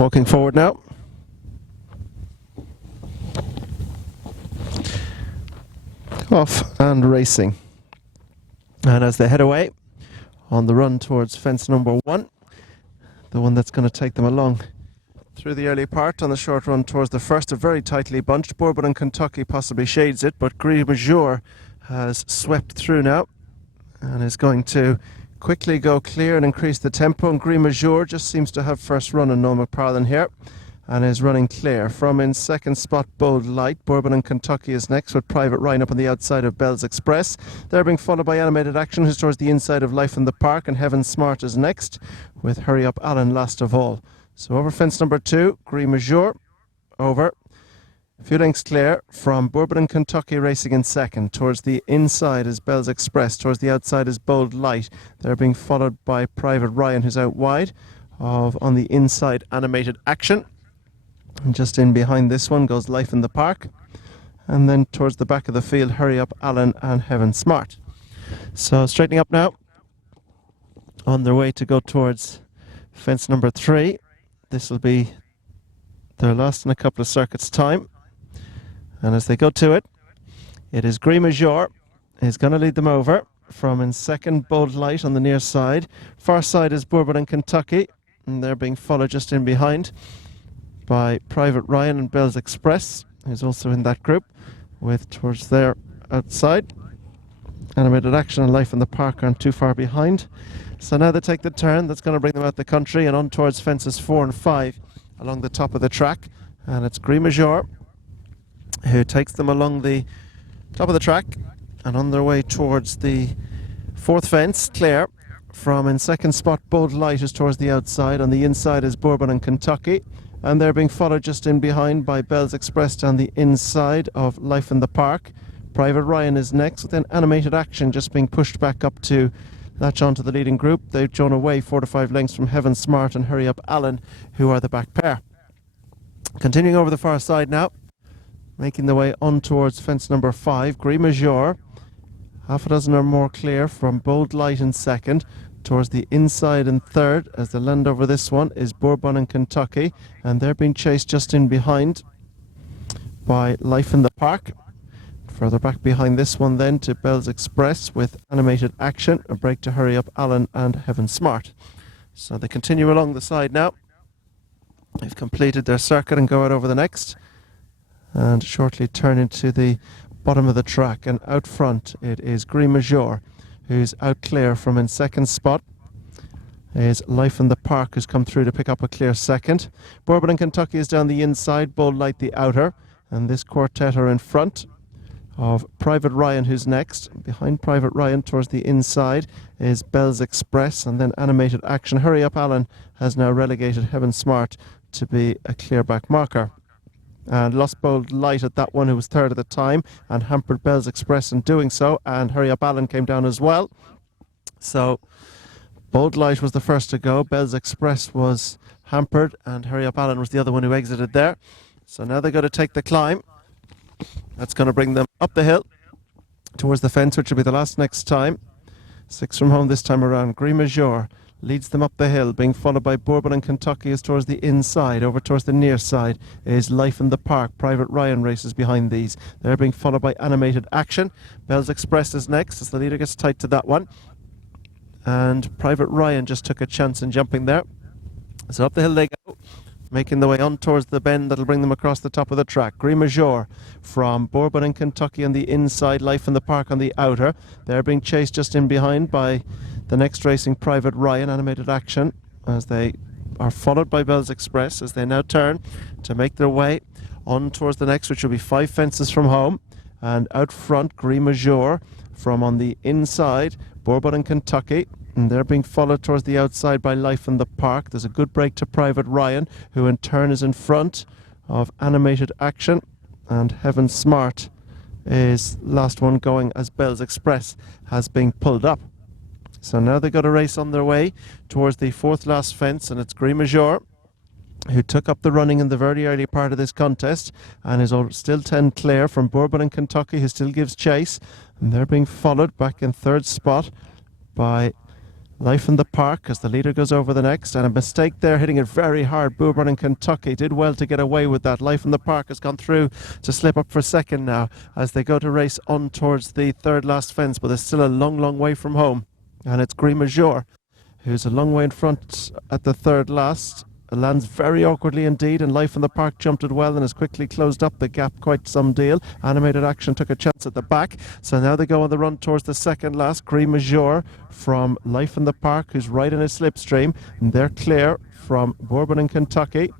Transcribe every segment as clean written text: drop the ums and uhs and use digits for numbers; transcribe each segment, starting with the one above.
Walking forward now. Off and racing. And as they head away on the run towards fence number 1, the one that's going to take them along through the early part on the short run towards the first, a very tightly bunched. Bourbon and Kentucky possibly shades it, but Gris Major has swept through now and is going to quickly go clear and increase the tempo. And Gris Major just seems to have first run on Noel McParlin here and is running clear. From in second spot, Bold Light. Bourbon and Kentucky is next with Private Ryan up on the outside of Bell's Express. They're being followed by Animated Action, who's towards the inside of Life in the Park, and Heaven Smart is next with Hurry Up Alan last of all. So over fence number 2, Gris Major over. A few lengths clear from Bourbon and Kentucky racing in second. Towards the inside is Bell's Express. Towards the outside is Bold Light. They're being followed by Private Ryan, who's out wide of on the inside Animated Action. And just in behind this one goes Life in the Park. And then towards the back of the field, Hurry Up Alan and Heaven Smart. So straightening up now. On their way to go towards fence number 3. This will be their last in a couple of circuits' time. And as they go to it, it is Gris Major is going to lead them over. From in second, Bold Light on the near side. Far side is Bourbon and Kentucky. And they're being followed just in behind by Private Ryan and Bell's Express, who's also in that group, with towards their outside. Animated Action and Life in the Park aren't too far behind. So now they take the turn that's going to bring them out the country and on towards fences 4 and 5 along the top of the track. And it's Gris Major who takes them along the top of the track and on their way towards the 4th fence, clear. From in second spot, Bold Light is towards the outside. On the inside is Bourbon and Kentucky. And they're being followed just in behind by Bell's Express down the inside of Life in the Park. Private Ryan is next with an Animated Action just being pushed back up to latch onto the leading group. They've drawn away 4 to 5 lengths from Heaven Smart and Hurry Up Alan, who are the back pair. Continuing over the far side now, making the way on towards fence number 5, Gris Major, half a dozen or more clear from Bold Light in second. Towards the inside in third, as they land over this one, is Bourbon and Kentucky, and they're being chased just in behind by Life in the Park. Further back behind this one then to Bell's Express with Animated Action, a break to Hurry Up Alan and Heaven Smart. So they continue along the side now. They've completed their circuit and go out over the next, and shortly turn into the bottom of the track. And out front it is Gris Major, who's out clear. From in second spot is Life in the Park, who's come through to pick up a clear second. Bourbon and Kentucky is down the inside, Bold Light the outer, and this quartet are in front of Private Ryan, who's next. Behind Private Ryan towards the inside is Bell's Express, and then Animated Action. Hurry Up Alan has now relegated Heaven Smart to be a clear back marker. And lost Bold Light at that one, who was third at the time, and hampered Bell's Express in doing so, and Hurry Up Alan came down as well. So Bold Light was the first to go, Bell's Express was hampered, and Hurry Up Alan was the other one who exited there. So now they're going to take the climb. That's going to bring them up the hill towards the fence, which will be the last next time. 6 from home this time around. Gris Major leads them up the hill, being followed by Bourbon and Kentucky is towards the inside. Over towards the near side is Life in the Park. Private Ryan races behind these. They're being followed by Animated Action. Bell's Express is next as the leader gets tight to that one. And Private Ryan just took a chance in jumping there. So up the hill they go, making the way on towards the bend that'll bring them across the top of the track. Gris Major from Bourbon and Kentucky on the inside, Life in the Park on the outer. They're being chased just in behind by the next racing Private Ryan, Animated Action, as they are followed by Bell's Express as they now turn to make their way on towards the next, which will be 5 fences from home. And out front, Gris Major from on the inside, Bourbon and Kentucky. And they're being followed towards the outside by Life in the Park. There's a good break to Private Ryan, who in turn is in front of Animated Action. And Heaven Smart is last one going as Bell's Express has been pulled up. So now they've got a race on their way towards the 4th last fence, and it's Gris Major who took up the running in the very early part of this contest and is still 10 clear from Bourbon and Kentucky, who still gives chase. And they're being followed back in 3rd spot by Life in the Park as the leader goes over the next, and a mistake there, hitting it very hard. Booburn in Kentucky did well to get away with that. Life in the Park has gone through to slip up for second now as they go to race on towards the third last fence, but they're still a long way from home. And it's Green Major who's a long way in front at the third last. It lands very awkwardly indeed, and Life in the Park jumped it well and has quickly closed up the gap quite some deal. Animated Action took a chance at the back, so now they go on the run towards the second last. Green Major from Life in the Park, who's right in his slipstream, and they're clear from Bourbon in Kentucky,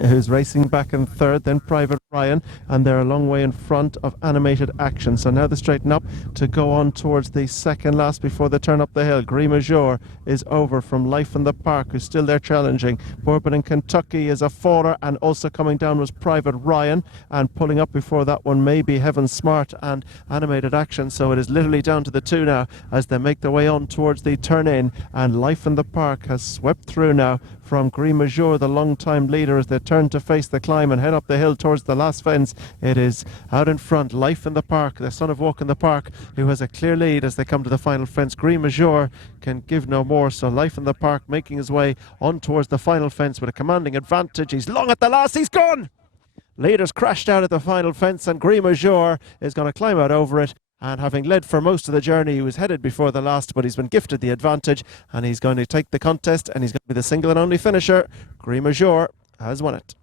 who's racing back in third, then Private Ryan, and they're a long way in front of Animated Action. So now they straighten up to go on towards the second last before they turn up the hill. Green Major is over from Life in the Park, who's still there challenging. Bourbon in Kentucky is a faller, and also coming down was Private Ryan, and pulling up before that one may be Heaven Smart and Animated Action. So it is literally down to the two now as they make their way on towards the turn in, and Life in the Park has swept through now from Green Major, the long-time leader, as they turn to face the climb and head up the hill towards the last fence. It is out in front, Life in the Park, the son of Walk in the Park, who has a clear lead as they come to the final fence. Green Major can give no more, so Life in the Park making his way on towards the final fence with a commanding advantage. He's long at the last, he's gone! Leaders crashed out at the final fence, and Green Major is going to climb out over it. And having led for most of the journey, he was headed before the last, but he's been gifted the advantage, and he's going to take the contest, and he's going to be the single and only finisher. Green Major has won it.